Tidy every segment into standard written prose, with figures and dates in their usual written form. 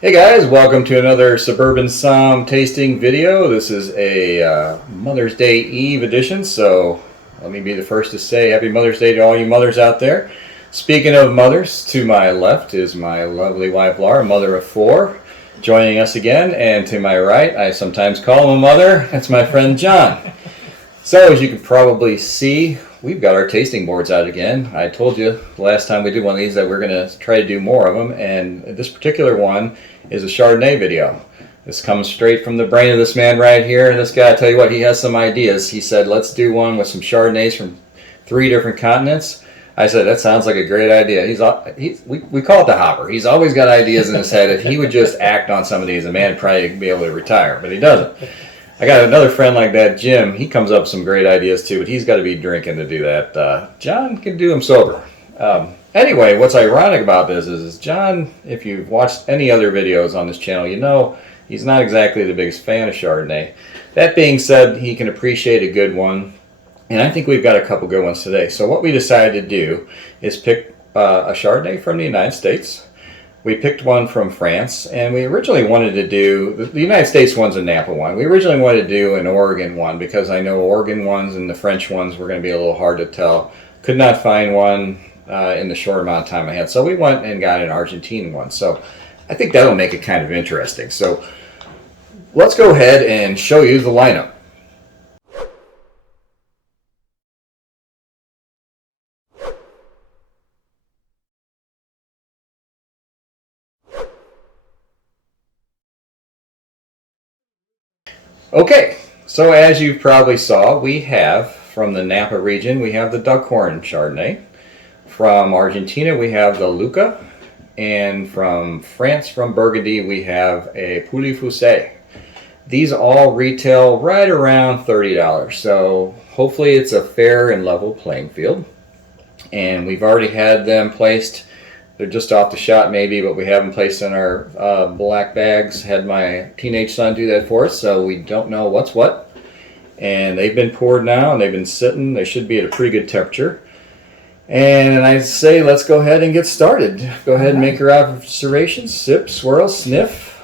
Hey guys, welcome to another Suburban Somm tasting video. This is a Mother's Day Eve edition, so let me be the first to say Happy Mother's Day to all you mothers out there. Speaking of mothers, to my left is my lovely wife Laura, mother of four, joining us again, and to my right, I sometimes call him a mother, that's my friend John. So as you can probably see, we've got our tasting boards out again. I told you last time we did one of these that we're going to try to do more of them, and this particular one is a Chardonnay video. This comes straight from the brain of this man right here, and this guy, I tell you what, he has some ideas. He said, let's do one with some Chardonnays from 3 different continents. I said, that sounds like a great idea. We call it the hopper. He's always got ideas in his head. If he would just act on some of these, the man would probably be able to retire, but he doesn't. I got another friend like that, Jim. He comes up with some great ideas too, but he's got to be drinking to do that. John can do them sober. Anyway, what's ironic about this is John, if you've watched any other videos on this channel, you know he's not exactly the biggest fan of Chardonnay. That being said, he can appreciate a good one, and I think we've got a couple good ones today. So what we decided to do is pick a Chardonnay from the United States. We picked one from France, and we originally wanted to do, the United States one's a Napa one. We originally wanted to do an Oregon one because I know Oregon ones and the French ones were going to be a little hard to tell. Could not find one in the short amount of time I had. So we went and got an Argentine one. So I think that'll make it kind of interesting. So let's go ahead and show you the lineup. Okay, so as you probably saw, we have from the Napa region, we have the Duckhorn Chardonnay. From Argentina, we have the Lucca. And from France, from Burgundy, we have a pouilly-fuisse. These all retail right around $30. So hopefully it's a fair and level playing field. And we've already had them placed. They're just off the shot maybe, but we have them placed in our black bags. Had my teenage son do that for us, so we don't know what's what. And they've been poured now, and they've been sitting. They should be at a pretty good temperature. And I say let's go ahead and get started. Go ahead and make your observations. Sip, swirl, sniff.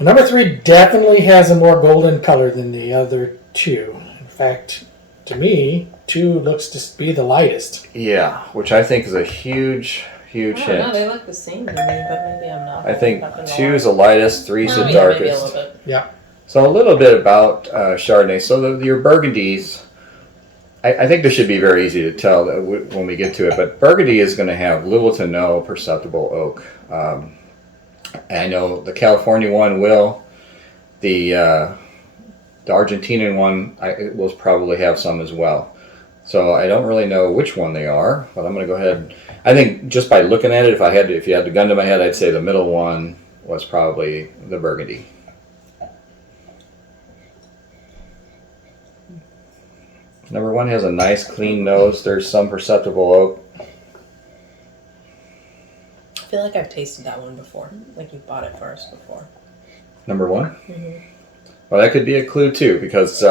Well, number 3 definitely has a more golden color than the other 2. In fact, to me, 2 looks to be the lightest. Yeah, which I think is a huge hint. I don't know, they look the same to me, but maybe I'm not. I think 2 is the lightest, 3 is the darkest. Maybe a little bit. Yeah. So a little bit about Chardonnay. So your Burgundies, I think this should be very easy to tell when we get to it, but Burgundy is going to have little to no perceptible oak. I know the California one will. The Argentinian one will probably have some as well. So I don't really know which one they are, but I'm going to go ahead. I think just by looking at it, if you had the gun to my head, I'd say the middle one was probably the Burgundy. Number 1 has a nice clean nose. There's some perceptible oak. I feel like I've tasted that one before. Like you bought it for us before. Number 1? Mm-hmm. Well, that could be a clue too, because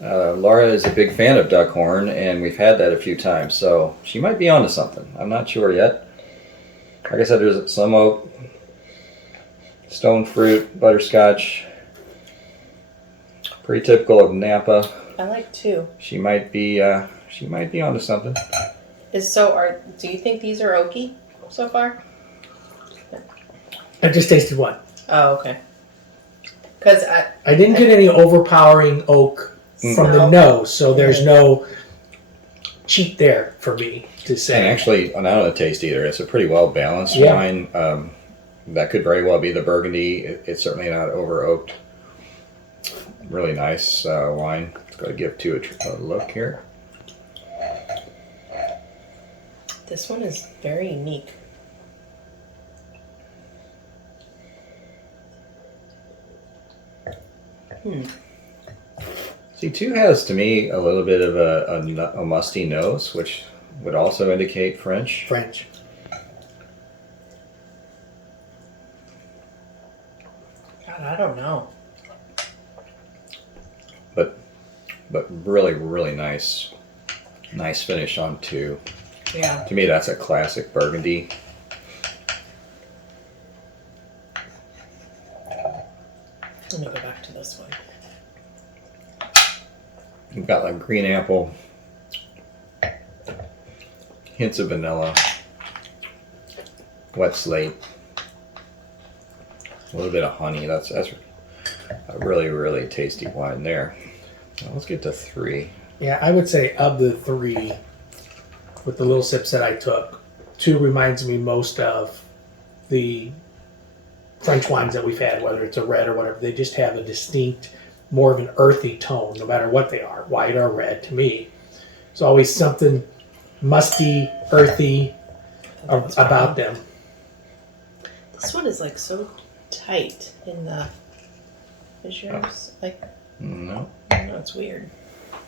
Laura is a big fan of Duckhorn, and we've had that a few times, so she might be onto something. I'm not sure yet. Like I said, there's some oak, stone fruit, butterscotch. Pretty typical of Napa. I like 2. She might be onto something. Do you think these are oaky so far? I just tasted one. Oh, okay. Because I didn't get any overpowering oak from the nose, so there's no cheat there for me to say. And actually, not on the taste either. It's a pretty well balanced wine. That could very well be the Burgundy. It's certainly not over oaked. Really nice wine. Let's go give 2 a look here. this one is very unique. See, 2 has to me a little bit of a musty nose, which would also indicate French. French. God, I don't know. But really, really nice finish on 2. Yeah. To me, that's a classic Burgundy. Let me go back to this one. You've got like green apple, hints of vanilla, wet slate, a little bit of honey. That's a really, really tasty wine there. Now let's get to 3. Yeah, I would say of the 3, with the little sips that I took, 2 reminds me most of the French wines that we've had, whether it's a red or whatever. They just have a distinct, more of an earthy tone, no matter what they are, white or red. To me, it's always something musty, earthy about them. This one is like so tight in the. Is yours like? No. I don't know, it's weird.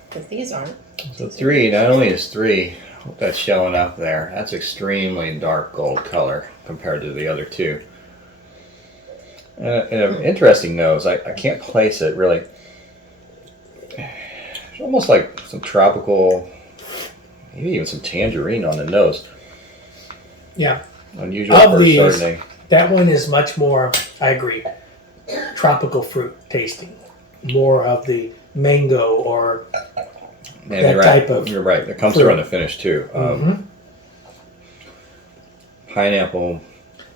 Because these aren't. So 3, not only is 3, hope that's showing up there. That's extremely dark gold color compared to the other 2. And interesting nose. I can't place it really. It's almost like some tropical, maybe even some tangerine on the nose. Yeah. Unusual Of for these, Chardonnay. that one is much more, I agree, tropical fruit tasting. More of the mango or And that you're right. type of You're right. It comes fruit. through on the finish too. Pineapple,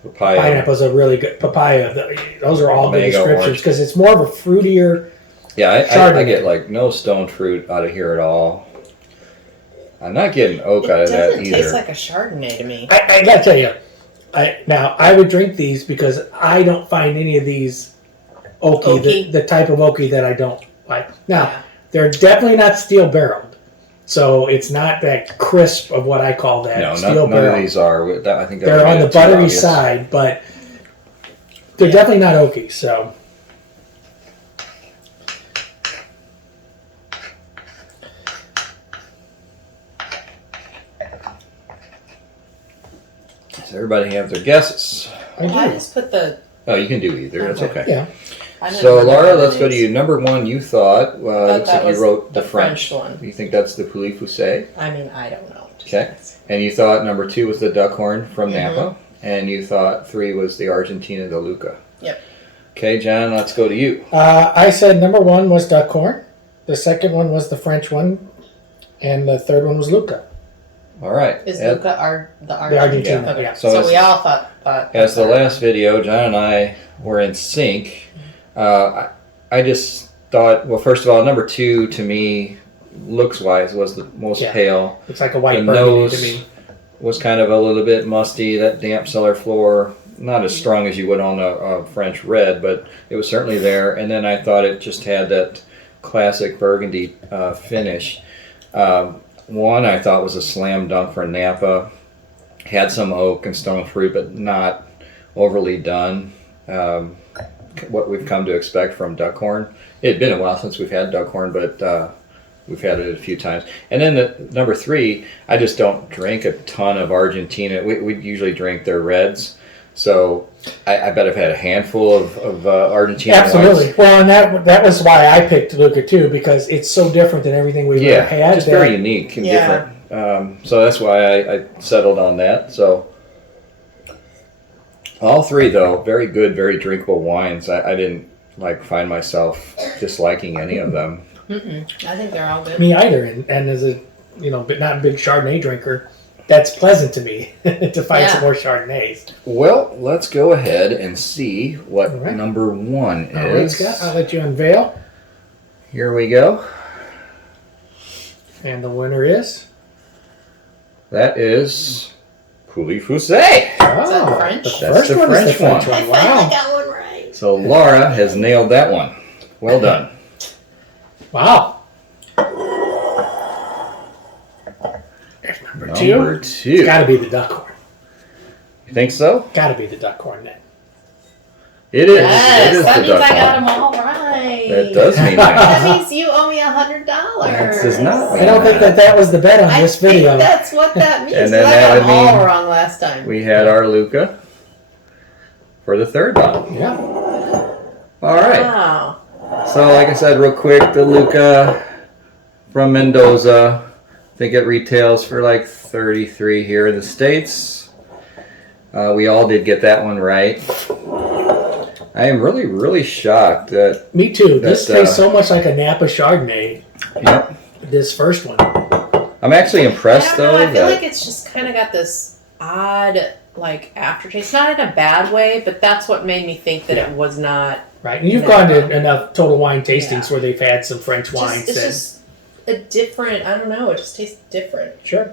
papaya. Pineapple's a really good papaya. Those are all good Mango, descriptions orange. because it's more of a fruitier. Yeah, I Chardonnay. get like no stone fruit out of here at all. I'm not getting oak It out of that doesn't either. taste like a Chardonnay to me. I gotta tell you, I would drink these because I don't find any of these oaky, Oaky? the type of oaky that I don't like. Now, Yeah. they're definitely not steel barreled, so it's not that crisp of what I call that No, steel none barrel. of these are. I think that They're would on make the it too buttery obvious. side, but they're Yeah. definitely not oaky. So. Does everybody have their guesses? I just put the. Oh, you can do either. That's Okay. okay. Yeah. I didn't So, remember Laura, the let's go to names. you. Number 1, you thought, looks that like was you wrote the the French. French one. You think that's the pouilly-fuisse? I mean, I don't know. Okay. And you thought number 2 was the Duckhorn from Mm-hmm. Napa. And you thought 3 was the Argentina de Luca. Yep. Okay, John, let's go to you. I said number 1 was Duckhorn. The second one was the French one, and the third one was Luca. All right. Is Ed- Luca the The Argentina? Argentina, Okay. yeah. So So as- we all thought. As the last video, John and I were in sync. I just thought, well, first of all, number 2 to me, looks-wise, was the most Yeah. pale. It's like a white The burgundy nose to me. was kind of a little bit musty, that damp cellar floor, not as strong as you would on a French red, but it was certainly there. And then I thought it just had that classic Burgundy finish. One I thought was a slam dunk for Napa. Had some oak and stone fruit, but not overly done. What we've come to expect from Duckhorn. It had been a while since we've had Duckhorn, but we've had it a few times. And then the number 3, I just don't drink a ton of Argentina. We usually drink their reds. So I bet I've had a handful of Argentina Absolutely. wines. Well, and that was why I picked Luca too, because it's so different than everything we've ever had. Just very unique and Yeah. different. So that's why I settled on that. So all 3, though, very good, very drinkable wines. I didn't find myself disliking any of them. I think they're all good. Me either, and as a but not a big Chardonnay drinker, that's pleasant to me to find Yeah. some more Chardonnays. Well, let's go ahead and see what All right. number 1 All right, is. Scott, I'll let you unveil, Here we go. and the winner is. That is pouilly-fuisse. Oh, French? The That's first the one is the French French one. I one. finally Wow. got one right. So Laura has nailed that one. Well done. Wow. There's number 2. Number 2. It's got to be the Duckhorn. You think so? Got to be the Duckhorn then. It is. Yes, it is that the means I got Duckhorn. them all right. That does mean that. That means you owe me $100. That does not I don't think that was the bet on I this think video. that's what that means. And 'cause then I that got would them all mean wrong last time. We had our Luca for the 3rd bottle. Yeah. All right. Wow. So, like I said, real quick, the Luca from Mendoza. I think it retails for like $33 here in the States. We all did get that one right. I am really, really shocked that. Me too. This That, tastes so much like a Napa Chardonnay. Yep. This first one. I'm actually I impressed don't know. though I feel that like it's just kind of got this odd like aftertaste. Not in a bad way, but that's what made me think that Yeah. it was not. Right. And you've Napa. gone to enough total wine tastings Yeah. where they've had some French wines. It's just a different. I don't know. It just tastes different. Sure.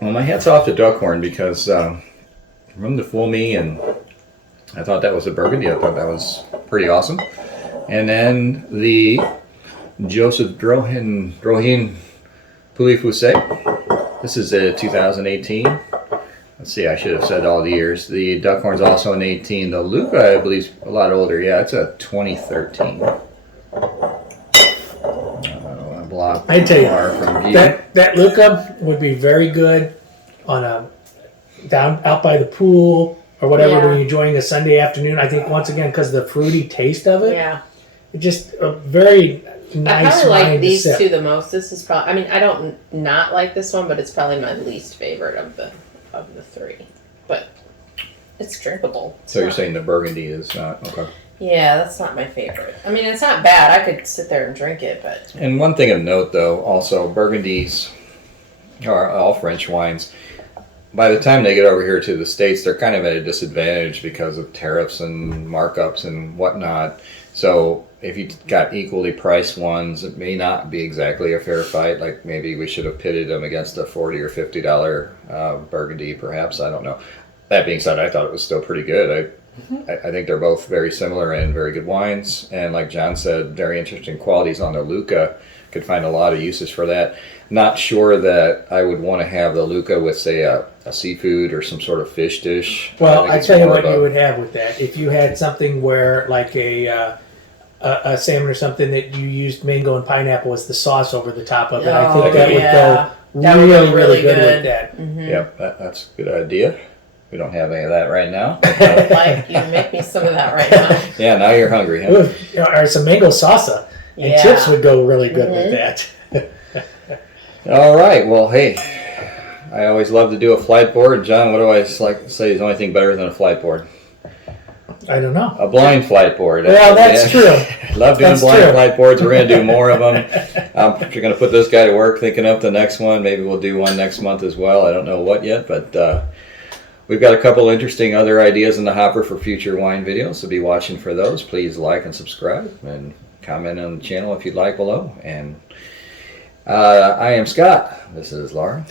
well, my hat's off to Duckhorn because room to fool me, and I thought that was a Burgundy. I thought that was pretty awesome. And then the Joseph Drohin pouilly-fuisse. This is a 2018. Let's see, I should have said all the years. The Duckhorn's also an 18. The Luca, I believe, is a lot older. Yeah, it's a 2013. Block. I tell you, from view. that Luca would be very good on a down out by the pool or whatever Yeah. when you're enjoying a Sunday afternoon. I think once again because the fruity taste of it, Yeah. it just a very I nice probably wine like to these sip. two the most. This is probably. I mean, I don't not like this one, but it's probably my least favorite of the three. But it's drinkable. It's So you're not- saying the Burgundy is not okay. Yeah, that's not my favorite. I mean, it's not bad. I could sit there and drink it, but And one thing of note, though, also Burgundies are all French wines. By the time they get over here to the States, they're kind of at a disadvantage because of tariffs and markups and whatnot. So if you got equally priced ones, it may not be exactly a fair fight. Like maybe we should have pitted them against a $40 or $50 Burgundy, perhaps. I don't know. That being said, I thought it was still pretty good. I think they're both very similar and very good wines. And like John said, very interesting qualities on the Luca. Could find a lot of uses for that. Not sure that I would want to have the Luca with, say, a seafood or some sort of fish dish. Well, think I it's tell you more what of you would have with that. If you had something where, like a salmon or something that you used mango and pineapple as the sauce over the top of it, I think that would go That would really, go really really good good. with that. Yep, that's a good idea. We don't have any of that right now. I would like you to make me some of that right now. Yeah, now you're hungry, huh? Ooh, or some mango salsa. And Yeah. chips would go really good with that. All right. Well, hey, I always love to do a flight board. John, what do I like to say is the only thing better than a flight board? I don't know. A blind flight board. Well, that's true. Love doing That's blind true. flight boards. We're going to do more of them. We're going to put this guy to work thinking up the next one. Maybe we'll do one next month as well. I don't know what yet, but we've got a couple interesting other ideas in the hopper for future wine videos, so be watching for those. Please like and subscribe and comment on the channel if you'd like below. And I am Scott. This is Laura.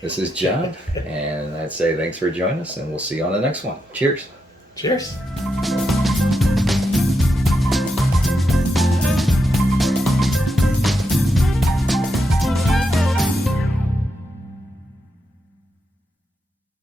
This is John. And I'd say thanks for joining us, and we'll see you on the next one. Cheers. Cheers.